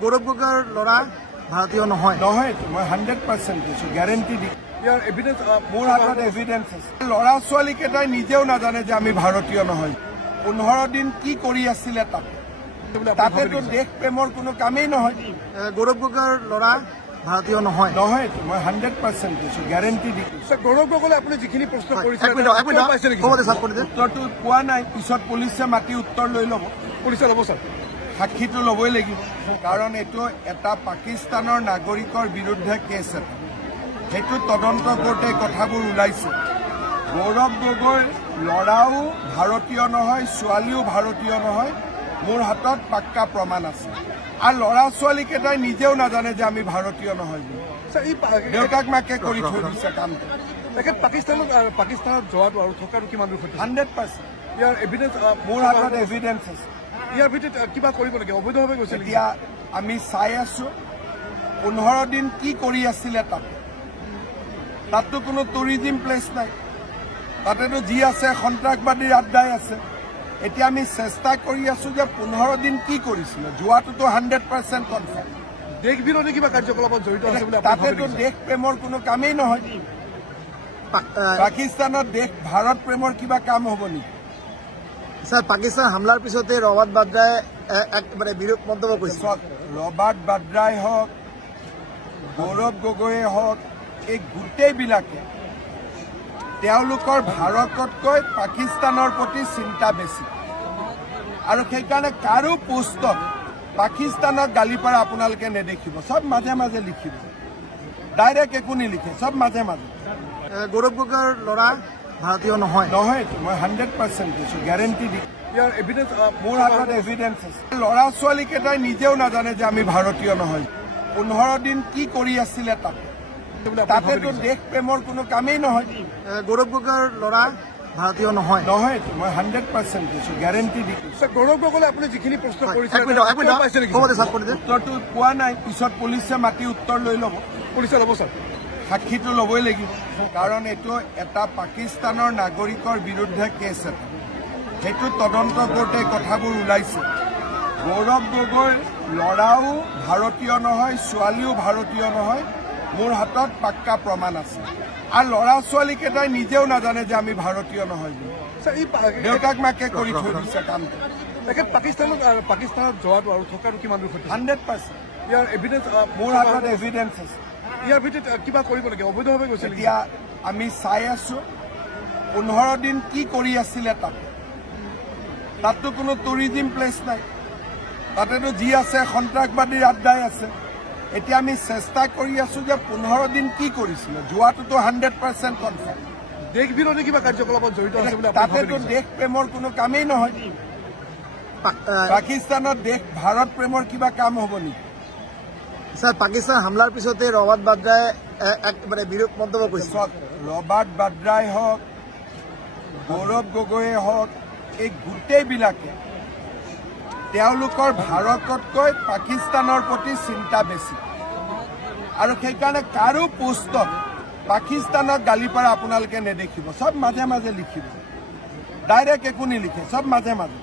গৌৰৱ গগৈৰ ল'ৰা ভাৰতীয় নহয় নহয় মই 100% দিছো গ্যাৰেণ্টি দি ইয়াৰ এভিডেন্স মোৰ হাতত এভিডেন্স আছে ল'ৰা ছোৱালী কেইটাই নিজেও নাজানে যে আমি ভাৰতীয় নহয় 15 দিন কি কৰি আছিলে তাতেতো দেশ প্ৰেমৰ কোনো কামেই নহয় গৌৰৱ গগৈৰ ল'ৰা ভাৰতীয় নহয় নহয় মই 100% দিছো গ্যাৰেণ্টি দি গৌৰৱ গগৈলে আপুনি যিখিনি প্ৰশ্ন কৰিছে উত্তৰটো পোৱা নাই পিছত পুলিচে মাতি উত্তৰ লৈ ল'ব পুলিচে ল'ব স্যাৰ সাক্ষীটো ল'বই লাগিব কাৰণ এইটো এটা পাকিস্তানৰ নাগৰিকৰ বিৰুদ্ধে কেছ এটা সেইটো তদন্ত কৰোঁতে কথাবোৰ ওলাইছে গৌৰৱ গগৈৰ ল'ৰাও ভাৰতীয় নহয় ছোৱালীও ভাৰতীয় নহয় মোৰ হাতত পাক্কা প্ৰমাণ আছে আৰু ল'ৰা ছোৱালী কেইটাই নিজেও নাজানে যে আমি ভাৰতীয় নহয় দেউতাক মাকে কৰি থৈ দিছে কামটো পাকিস্তানত যোৱাটো আৰু থকাটো কিমান দূৰ 100% ইয়াৰ এভিডেন্স মোৰ হাতত এভিডেন্স আছে ইয়াৰ ভিত্তিত কিবা কৰিব লাগে অবৈধভাৱে গৈছে এতিয়া আমি চাই আছো 15 দিন কি কৰি আছিলে তাততো কোনো টুৰিজিম প্লেচ নাই তাতেতো যি আছে সন্ত্ৰাসবাদীৰ আড্ডাই আছে এতিয়া আমি চেষ্টা কৰি আছো যে 15 দিন কি কৰিছিলে যোৱাটোতো 100% কনফাৰ্ম দেশ বিৰোধী কিবা কাৰ্যকলাপত জড়িত আছে বুলি তাতেতো দেশ প্ৰেমৰ কোনো কামেই নহয় পাকিস্তানত দেশ ভাৰত প্ৰেমৰ কিবা কাম হ'ব নেকি স্যাৰ পাকিস্তান হামলাৰ পিছতে ৰবাৰ্ট বাড্ৰায় একেবাৰে বিৰূপ মন্তব্য কৰেছে ৰবাৰ্ট বাড্ৰাই হোক গৌৰৱ গগৈয়ে হোক এই গোটেইবিলাকে তেওঁলোকৰ ভাৰততকৈ পাকিস্তানৰ প্ৰতি চিন্তা বেছি আৰু সেইকাৰণে কাৰো পোষ্টত পাকিস্তানক গালি পাৰা আপোনালোকে নেদেখিব সব মাজে মাজে লিখিব ডাইৰেক্ট একো নিলিখে সব মাজে মাজে গৌৰৱ গগৈৰ ল'ৰা ভাৰতীয় নহয় নহয় মই 100% দিছো গ্যাৰেণ্টি দি ইয়াৰ এভিডেন্স মোৰ হাতত এভিডেন্স আছে ল'ৰা ছোৱালী কেইটাই নিজেও নাজানে যে আমি ভাৰতীয় নহয় 15 দিন কি কৰি আছিলে তাতেতো দেশ প্ৰেমৰ কোনো কামেই নহয় গৌৰৱ গগৈৰ ল'ৰা ভাৰতীয় নহয় নহয় মই 100% দিছো গ্যাৰেণ্টি দি গৌৰৱ গগৈলে আপুনি যিখিনি প্ৰশ্ন কৰিছে উত্তৰটো পোৱা নাই পিছত পুলিচে মাতি উত্তৰ লৈ ল'ব পুলিচে ল'ব স্যাৰ সাক্ষীটো ল'বই লাগিব কাৰণ এইটো এটা পাকিস্তানৰ নাগৰিকৰ বিৰুদ্ধে কেছ এটা সেইটো তদন্ত কৰোঁতে কথাবোৰ ওলাইছে গৌৰৱ গগৈৰ ল'ৰাও ভাৰতীয় নহয় ছোৱালীও ভাৰতীয় নহয় মোৰ হাতত পাক্কা প্ৰমাণ আছে আৰু ল'ৰা ছোৱালী কেইটাই নিজেও নাজানে যে আমি ভাৰতীয় নহয় দেউতাক মাকে কৰি থৈ দিছে কামটো পাকিস্তানত যোৱাটো আৰু থকাটো কিমান দূৰ 100% ইয়াৰ এভিডেন্স মোৰ হাতত এভিডেন্স আছে ইয়াৰ ভিত্তিত কিবা কৰিব লাগে অবৈধভাৱে গৈছে এতিয়া আমি চাই আছো 15 দিন কি কৰি আছিলে তাততো কোনো টুৰিজিম প্লেচ নাই তাতেতো যি আছে সন্ত্ৰাসবাদীৰ আড্ডাই আছে এতিয়া আমি চেষ্টা কৰি আছো যে 15 দিন কি কৰিছিলে যোৱাটোতো 100% কনফাৰ্ম দেশ বিৰোধী কিবা কাৰ্যকলাপত জড়িত আছে বুলি তাতেতো দেশ প্ৰেমৰ কোনো কামেই নহয় পাকিস্তানত দেশ ভাৰত প্ৰেমৰ কিবা কাম হ'ব নেকি স্যাৰ পাকিস্তান হামলাৰ পিছতে ৰবাৰ্ট বাড্ৰায় একেবাৰে বিৰূপ মন্তব্য কৰেছে ৰবাৰ্ট বাড্ৰাই হোক গৌৰৱ গগৈয়ে হোক এই গোটেইবিলাকে তেওঁলোকৰ ভাৰততকৈ পাকিস্তানৰ প্ৰতি চিন্তা বেছি আৰু সেইকাৰণে কাৰো পোষ্টত পাকিস্তানক গালি পাৰা আপোনালোকে নেদেখিব সব মাজে মাজে লিখিব ডাইৰেক্ট একো নিলিখে সব মাজে মাজে